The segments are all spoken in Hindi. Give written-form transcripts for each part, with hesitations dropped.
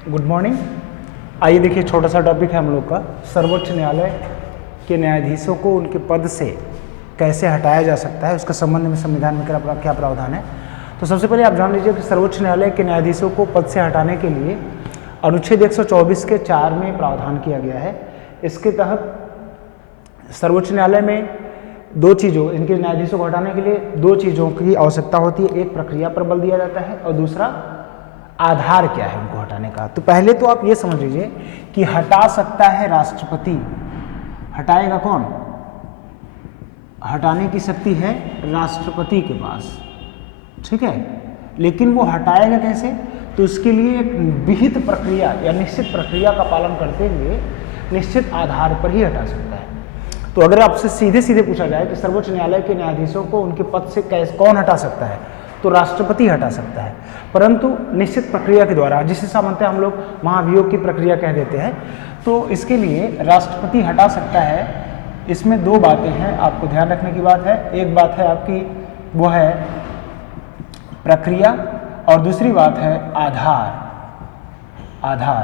Good morning. आइए देखिए, छोटा सा टॉपिक है हम लोग का, सर्वोच्च न्यायालय के न्यायाधीशों को उनके पद से कैसे हटाया जा सकता है, उसके संबंध में संविधान में क्या प्रावधान है। तो सबसे पहले आप जान लीजिए कि सर्वोच्च न्यायालय के न्यायाधीशों को पद से हटाने के लिए अनुच्छेद 124 के 4 में प्रावधान किया गया है। इसके तहत सर्वोच्च न्यायालय में दो चीज़ों, इनके न्यायाधीशों को हटाने के लिए दो चीज़ों की आवश्यकता होती है। एक, प्रक्रिया पर बल दिया जाता है और दूसरा आधार क्या है उनको हटाने का। तो पहले तो आप ये समझ लीजिए कि हटा सकता है राष्ट्रपति। हटाएगा कौन? हटाने की शक्ति है राष्ट्रपति के पास, ठीक है। लेकिन वो हटाएगा कैसे? तो इसके लिए एक विहित प्रक्रिया या निश्चित प्रक्रिया का पालन करते हुए निश्चित आधार पर ही हटा सकता है। तो अगर आपसे सीधे सीधे पूछा जाए कि सर्वोच्च न्यायालय के न्यायाधीशों को उनके पद से कैसे कौन हटा सकता है, तो राष्ट्रपति हटा सकता है, परंतु निश्चित प्रक्रिया के द्वारा, जिसे सामान्यतः हम लोग महाभियोग की प्रक्रिया कह देते हैं। तो इसके लिए राष्ट्रपति हटा सकता है। इसमें दो बातें हैं, आपको ध्यान रखने की बात है। एक बात है आपकी, वो है प्रक्रिया, और दूसरी बात है आधार। आधार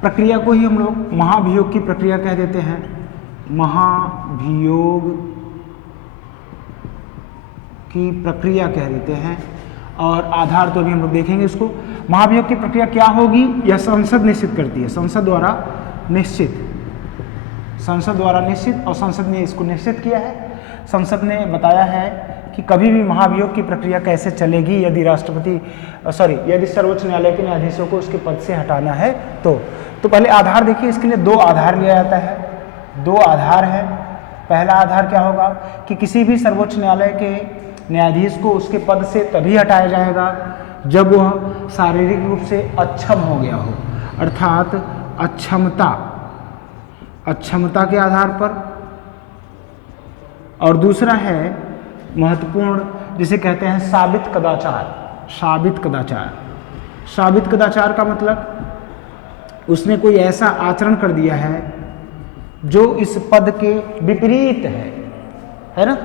प्रक्रिया को ही हम लोग महाभियोग की प्रक्रिया कह देते हैं, महाभियोग की प्रक्रिया कह देते हैं, और आधार तो अभी हम लोग देखेंगे इसको। महाभियोग की प्रक्रिया क्या होगी, यह संसद निश्चित करती है, संसद द्वारा निश्चित, संसद द्वारा निश्चित, और संसद ने इसको निश्चित किया है। संसद ने बताया है कि कभी भी महाभियोग की प्रक्रिया कैसे चलेगी यदि यदि सर्वोच्च न्यायालय के न्यायाधीशों को उसके पद से हटाना है तो पहले आधार देखिए। इसके लिए दो आधार लिया जाता है, दो आधार है। पहला आधार क्या होगा कि किसी भी सर्वोच्च न्यायालय के न्यायाधीश को उसके पद से तभी हटाया जाएगा जब वह शारीरिक रूप से अक्षम हो गया हो, अर्थात अक्षमता के आधार पर। और दूसरा है महत्वपूर्ण, जिसे कहते हैं साबित कदाचार। साबित कदाचार, साबित कदाचार का मतलब उसने कोई ऐसा आचरण कर दिया है जो इस पद के विपरीत है ना।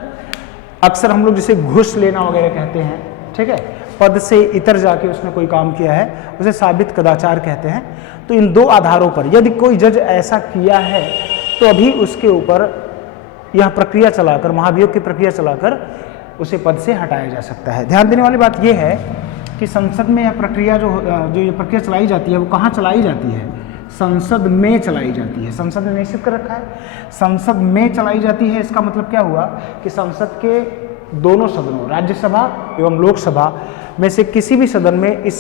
अक्सर हम लोग जिसे घूस लेना वगैरह कहते हैं, ठीक है, पद से इतर जाके उसने कोई काम किया है, उसे साबित कदाचार कहते हैं। तो इन दो आधारों पर यदि कोई जज ऐसा किया है तो अभी उसके ऊपर यह प्रक्रिया चलाकर, महाभियोग की प्रक्रिया चलाकर उसे पद से हटाया जा सकता है। ध्यान देने वाली बात यह है कि संसद में यह प्रक्रिया जो ये प्रक्रिया चलाई जाती है, वो कहाँ चलाई जाती है? संसद में चलाई जाती है। संसद ने निश्चित कर रखा है, संसद में चलाई जाती है। इसका मतलब क्या हुआ कि संसद के दोनों सदनों, राज्यसभा एवं लोकसभा में से किसी भी सदन में इस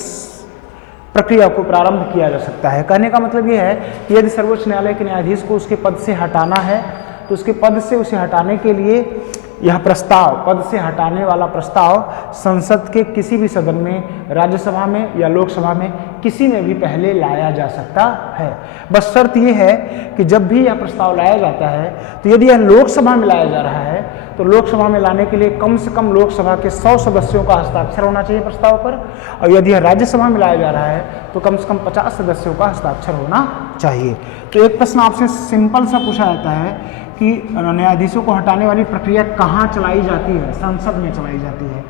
प्रक्रिया को प्रारंभ किया जा सकता है। कहने का मतलब यह है कि यदि सर्वोच्च न्यायालय के न्यायाधीश को उसके पद से हटाना है तो उसके पद से उसे हटाने के लिए यह प्रस्ताव, पद से हटाने वाला प्रस्ताव संसद के किसी भी सदन में, राज्यसभा में या लोकसभा में किसी में भी पहले लाया जा सकता है। बस शर्त यह है कि जब भी यह प्रस्ताव लाया जाता है तो यदि यह लोकसभा में लाया जा रहा है तो लोकसभा में लाने के लिए कम से कम लोकसभा के 100 सदस्यों का हस्ताक्षर होना चाहिए प्रस्ताव पर, और यदि यह राज्यसभा में लाया जा रहा है तो कम से कम 50 सदस्यों का हस्ताक्षर होना चाहिए। तो एक प्रश्न आपसे सिंपल सा पूछा जाता है कि न्यायाधीशों को हटाने वाली प्रक्रिया कहाँ चलाई जाती है? संसद में चलाई जाती है,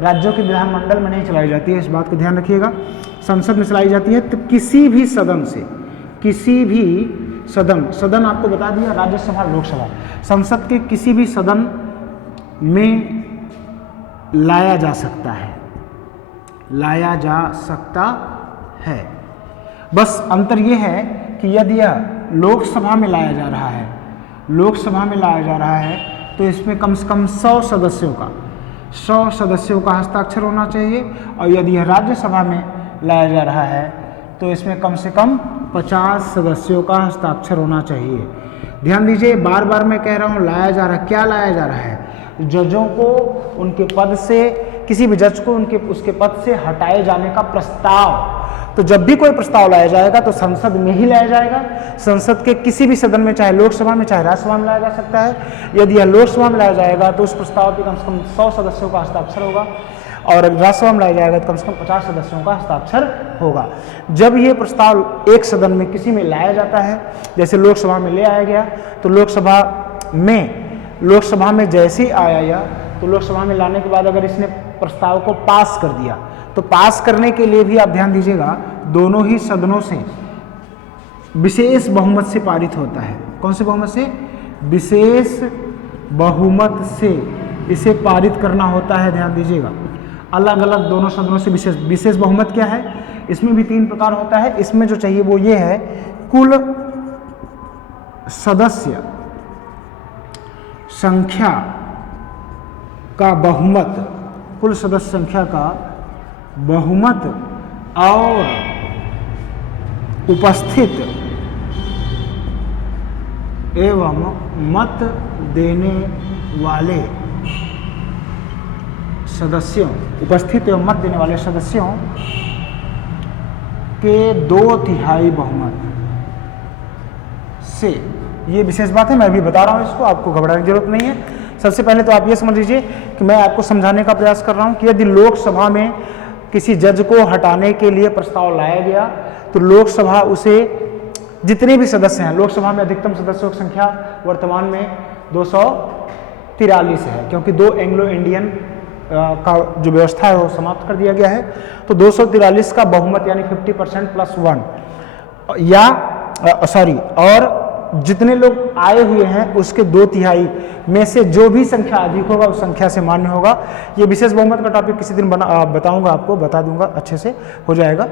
राज्यों के विधानमंडल में नहीं चलाई जाती है। इस बात को ध्यान रखिएगा, संसद में चलाई जाती है। तो किसी भी सदन से, किसी भी सदन आपको बता दिया, राज्यसभा लोकसभा, संसद के किसी भी सदन में लाया जा सकता है, लाया जा सकता है। बस अंतर यह है कि यदि यह लोकसभा में लाया जा रहा है, लोकसभा में लाया जा रहा है तो इसमें कम से कम 100 सदस्यों का हस्ताक्षर होना चाहिए, और यदि यह राज्यसभा में लाया जा रहा है तो इसमें कम से कम 50 सदस्यों का हस्ताक्षर होना चाहिए। ध्यान दीजिए, बार बार मैं कह रहा हूँ लाया जा रहा है। क्या लाया जा रहा है? जजों को उनके पद से, किसी भी जज को उसके पद से हटाए जाने का प्रस्ताव। तो जब भी कोई प्रस्ताव लाया जाएगा तो संसद में ही लाया जाएगा। संसद के किसी भी सदन में, चाहे लोकसभा में चाहे राज्यसभा में लाया जा सकता है। यदि यह लोकसभा में लाया जाएगा तो उस प्रस्ताव पर कम से कम 100 सदस्यों का हस्ताक्षर होगा, और राज्यसभा में लाया जाएगा तो कम से कम 50 सदस्यों का हस्ताक्षर होगा। जब ये प्रस्ताव एक सदन में किसी में लाया जाता है, जैसे लोकसभा में ले आया गया, तो लोकसभा में जैसे ही आया तो लोकसभा में लाने के बाद अगर इसने प्रस्ताव को पास कर दिया तो पास करने के लिए भी आप ध्यान दीजिएगा दोनों ही सदनों से विशेष बहुमत से पारित होता है। कौन से बहुमत से? विशेष बहुमत से इसे पारित करना होता है। ध्यान दीजिएगा, अलग अलग दोनों सदनों से विशेष बहुमत क्या है? इसमें भी 3 प्रकार होता है। इसमें जो चाहिए वो ये है, कुल सदस्य संख्या का बहुमत, कुल सदस्य संख्या का बहुमत और उपस्थित एवं मत देने वाले सदस्यों, उपस्थित एवं मत देने वाले सदस्यों के 2/3 बहुमत से। ये विशेष बात है, मैं भी बता रहा हूँ इसको, आपको घबराने की जरूरत नहीं है। सबसे पहले तो आप ये समझ लीजिए कि मैं आपको समझाने का प्रयास कर रहा हूँ कि यदि लोकसभा में किसी जज को हटाने के लिए प्रस्ताव लाया गया तो लोकसभा उसे, जितने भी सदस्य हैं, लोकसभा में अधिकतम सदस्यों की संख्या वर्तमान में 243 है, क्योंकि 2 एंग्लो इंडियन का जो व्यवस्था है वो समाप्त कर दिया गया है। तो 243 का बहुमत यानी 50% + 1 या और जितने लोग आए हुए हैं उसके 2/3 में से जो भी संख्या अधिक होगा उस संख्या से मान्य होगा। ये विशेष बहुमत का टॉपिक किसी दिन बताऊंगा, आपको बता दूंगा, अच्छे से हो जाएगा।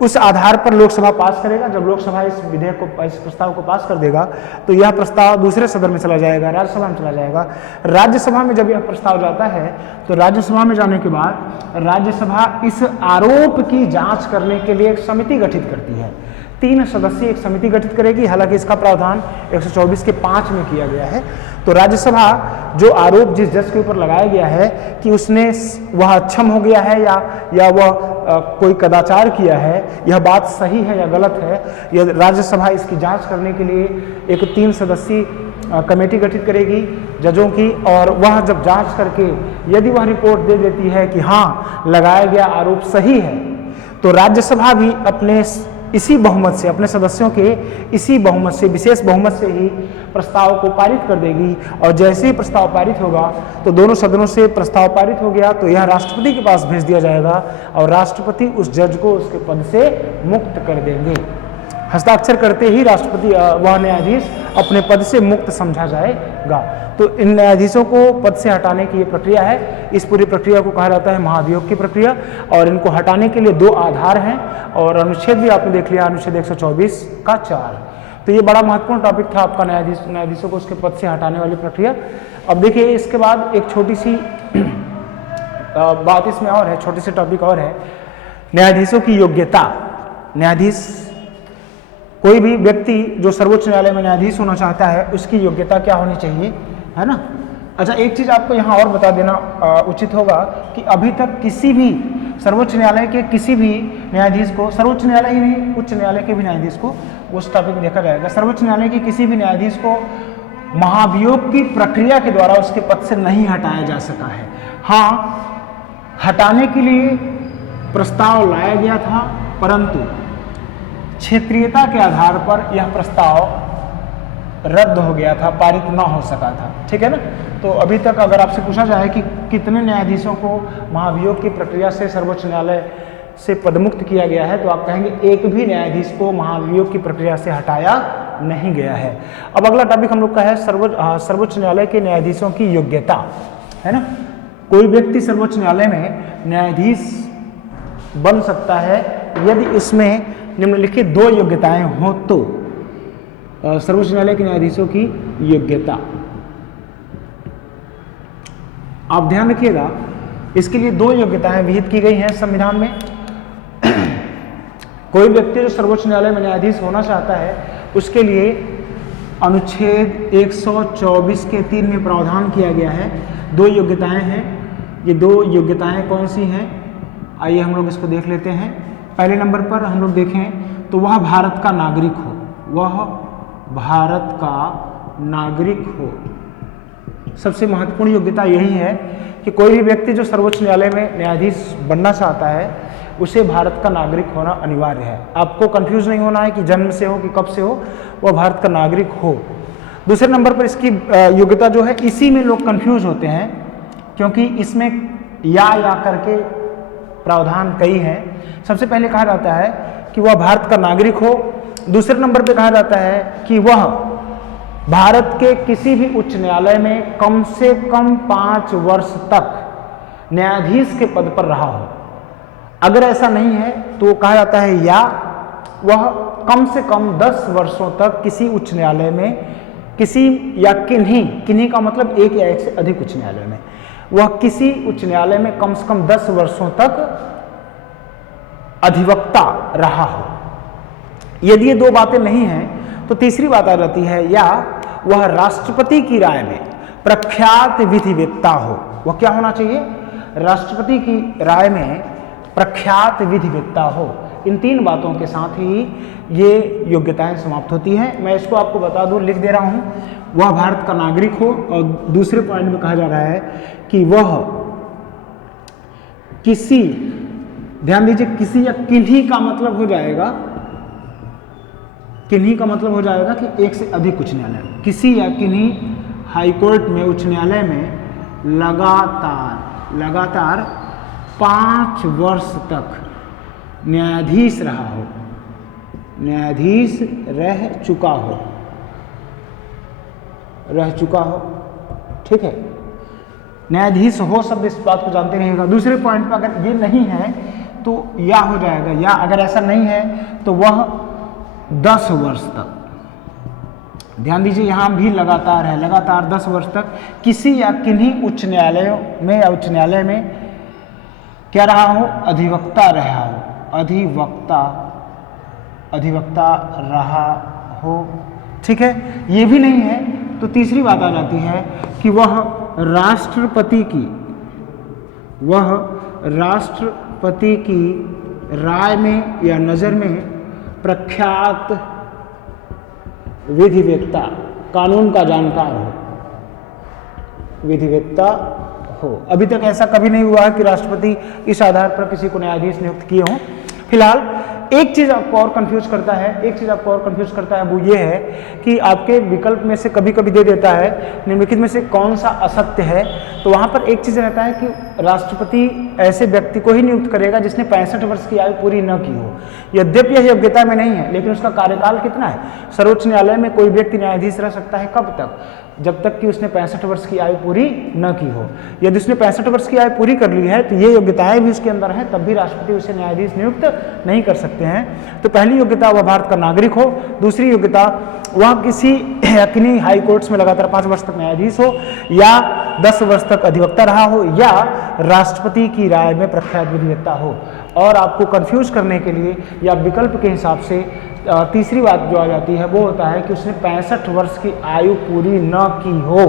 उस आधार पर लोकसभा पास करेगा। जब लोकसभा इस विधेयक को, इस प्रस्ताव को पास कर देगा तो यह प्रस्ताव दूसरे सदन में चला जाएगा, राज्यसभा में चला जाएगा। राज्यसभा में जब यह प्रस्ताव जाता है तो राज्यसभा में जाने के बाद राज्यसभा इस आरोप की जांच करने के लिए एक समिति गठित करती है। 3 सदस्यीय एक समिति गठित करेगी। हालांकि इसका प्रावधान 124 के 5 में किया गया है। तो राज्यसभा जो आरोप जिस जज के ऊपर लगाया गया है कि उसने वह अक्षम हो गया है या वह कोई कदाचार किया है, यह बात सही है या गलत है, यह राज्यसभा इसकी जांच करने के लिए एक 3 सदस्यीय कमेटी गठित करेगी जजों की। और वह जब जांच करके यदि वह रिपोर्ट दे देती है कि हाँ लगाया गया आरोप सही है, तो राज्यसभा भी अपने इसी बहुमत से, अपने सदस्यों के इसी बहुमत से, विशेष बहुमत से ही प्रस्ताव को पारित कर देगी। और जैसे ही प्रस्ताव पारित होगा तो दोनों सदनों से प्रस्ताव पारित हो गया तो यह राष्ट्रपति के पास भेज दिया जाएगा और राष्ट्रपति उस जज को उसके पद से मुक्त कर देंगे। हस्ताक्षर करते ही राष्ट्रपति, वह न्यायाधीश अपने पद से मुक्त समझा जाएगा। तो इन न्यायाधीशों को पद से हटाने की ये प्रक्रिया है। इस पूरी प्रक्रिया को कहा जाता है महाभियोग की प्रक्रिया। और इनको हटाने के लिए 2 आधार हैं और अनुच्छेद भी आपने देख लिया, अनुच्छेद 124 का 4। तो ये बड़ा महत्वपूर्ण टॉपिक था आपका, न्यायाधीशों को उसके पद से हटाने वाली प्रक्रिया। अब देखिए इसके बाद एक छोटी सी बात इसमें और है, छोटी सी टॉपिक और है, न्यायाधीशों की योग्यता। न्यायाधीश, कोई भी व्यक्ति जो सर्वोच्च न्यायालय में न्यायाधीश होना चाहता है उसकी योग्यता क्या होनी चाहिए, है ना। अच्छा, एक चीज आपको यहाँ और बता देना उचित होगा कि अभी तक किसी भी सर्वोच्च न्यायालय के किसी भी न्यायाधीश को, सर्वोच्च न्यायालय ही नहीं उच्च न्यायालय के भी न्यायाधीश को, उस टॉपिक में देखा जाएगा, सर्वोच्च न्यायालय के किसी भी न्यायाधीश को महाभियोग की प्रक्रिया के द्वारा उसके पद से नहीं हटाया जा सका है। हाँ, हटाने के लिए प्रस्ताव लाया गया था, परंतु क्षेत्रीयता के आधार पर यह प्रस्ताव रद्द हो गया था, पारित न हो सका था। ठीक है ना। तो अभी तक अगर आपसे पूछा जाए कि कितने न्यायाधीशों को महाभियोग की प्रक्रिया से सर्वोच्च न्यायालय से पदमुक्त किया गया है, तो आप कहेंगे एक भी न्यायाधीश को महाभियोग की प्रक्रिया से हटाया नहीं गया है। अब अगला टॉपिक हम लोग का है सर्वोच्च न्यायालय के न्यायाधीशों की योग्यता, है ना। कोई व्यक्ति सर्वोच्च न्यायालय में न्यायाधीश बन सकता है यदि इसमें निम्नलिखित 2 योग्यताएं हों। तो सर्वोच्च न्यायालय के न्यायाधीशों की योग्यता, आप ध्यान रखिएगा, इसके लिए 2 योग्यताएं विहित की गई हैं संविधान में। कोई व्यक्ति जो सर्वोच्च न्यायालय में न्यायाधीश होना चाहता है उसके लिए अनुच्छेद 124 के 3 में प्रावधान किया गया है। 2 योग्यताएं हैं। ये 2 योग्यताएं कौन सी हैं, आइए हम लोग इसको देख लेते हैं। पहले नंबर पर हम लोग देखें तो वह भारत का नागरिक हो, वह भारत का नागरिक हो। सबसे महत्वपूर्ण योग्यता यही है कि कोई भी व्यक्ति जो सर्वोच्च न्यायालय में न्यायाधीश बनना चाहता है उसे भारत का नागरिक होना अनिवार्य है। आपको कंफ्यूज नहीं होना है कि जन्म से हो कि कब से हो, वह भारत का नागरिक हो। दूसरे नंबर पर इसकी योग्यता जो है, इसी में लोग कंफ्यूज होते हैं क्योंकि इसमें या करके प्रावधान कई हैं। सबसे पहले कहा जाता है कि वह भारत का नागरिक हो। दूसरे नंबर पे कहा जाता है कि वह भारत के किसी भी उच्च न्यायालय में कम से कम 5 वर्ष तक न्यायाधीश के पद पर रहा हो। अगर ऐसा नहीं है तो कहा जाता है या वह कम से कम 10 वर्षों तक किसी उच्च न्यायालय में किसी या किन्हीं का मतलब एक या एक से अधिक उच्च न्यायालय में, वह किसी उच्च न्यायालय में कम से कम 10 वर्षों तक अधिवक्ता रहा हो। यदि ये दो बातें नहीं हैं तो तीसरी बात आ जाती है या वह राष्ट्रपति की राय में प्रख्यात विधिवेत्ता हो। वह क्या होना चाहिए? राष्ट्रपति की राय में प्रख्यात विधिवेत्ता हो। इन 3 बातों के साथ ही ये योग्यताएं समाप्त होती हैं। मैं इसको आपको बता दूं, लिख दे रहा हूं, वह भारत का नागरिक हो। और दूसरे पॉइंट में कहा जा रहा है कि वह किसी, ध्यान दीजिए, किसी या किन्हीं का मतलब हो जाएगा, किन्हीं का मतलब हो जाएगा कि एक से अधिक उच्च न्यायालय, किसी या किन्हीं हाईकोर्ट में, उच्च न्यायालय में लगातार 5 वर्ष तक न्यायाधीश रहा हो, न्यायाधीश रह चुका हो। ठीक है, न्यायाधीश हो शब्द इस बात को जानते रहिएगा। दूसरे पॉइंट पर अगर ये नहीं है तो या हो जाएगा, या अगर ऐसा नहीं है तो वह 10 वर्ष तक, ध्यान दीजिए यहां भी लगातार है, लगातार 10 वर्ष तक किसी या किन्हीं उच्च न्यायालयों में या उच्च न्यायालय में क्या रहा हो? अधिवक्ता रहा हो, अधिवक्ता रहा हो। ठीक है, ये भी नहीं है तो तीसरी बात आ जाती है कि वह राष्ट्रपति की राय में या नज़र में प्रख्यात विधिवेत्ता, कानून का जानकार हो, विधिवेत्ता हो। अभी तक ऐसा कभी नहीं हुआ है कि राष्ट्रपति इस आधार पर किसी को न्यायाधीश नियुक्त किए हों। फिलहाल एक चीज आपको और कंफ्यूज करता है, वो ये है कि आपके विकल्प में से कभी कभी दे देता है निम्नलिखित में से कौन सा असत्य है। तो वहां पर एक चीज रहता है कि राष्ट्रपति ऐसे व्यक्ति को ही नियुक्त करेगा जिसने 65 वर्ष की आयु पूरी न की हो। यद्यपि यह योग्यता में नहीं है, लेकिन उसका कार्यकाल कितना है? सर्वोच्च न्यायालय में कोई व्यक्ति न्यायाधीश रह सकता है कब तक? जब तक कि उसने 65 वर्ष की आयु पूरी न की हो। यदि उसने 65 वर्ष की आयु पूरी कर ली है तो ये योग्यताएं भी उसके अंदर हैं, तब भी राष्ट्रपति उसे न्यायाधीश नियुक्त नहीं कर सकते हैं। तो पहली योग्यता वह भारत का नागरिक हो, दूसरी योग्यता वह किसी किन्हीं हाई कोर्ट्स में लगातार 5 वर्ष तक न्यायाधीश हो, या 10 वर्ष तक अधिवक्ता रहा हो, या राष्ट्रपति की राय में प्रख्यात विधिवेत्ता हो। और आपको कंफ्यूज करने के लिए या विकल्प के हिसाब से तीसरी बात जो आ जाती है वो होता है कि उसने 65 वर्ष की आयु पूरी न की हो,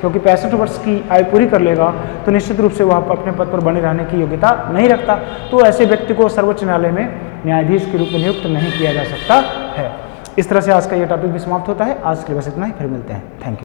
क्योंकि 65 वर्ष की आयु पूरी कर लेगा तो निश्चित रूप से वह अपने पद पर बने रहने की योग्यता नहीं रखता। तो ऐसे व्यक्ति को सर्वोच्च न्यायालय में न्यायाधीश के रूप में नियुक्त नहीं किया जा सकता है। इस तरह से आज का यह टॉपिक भी समाप्त होता है। आज के लिए बस इतना ही, फिर मिलते हैं। Thank you.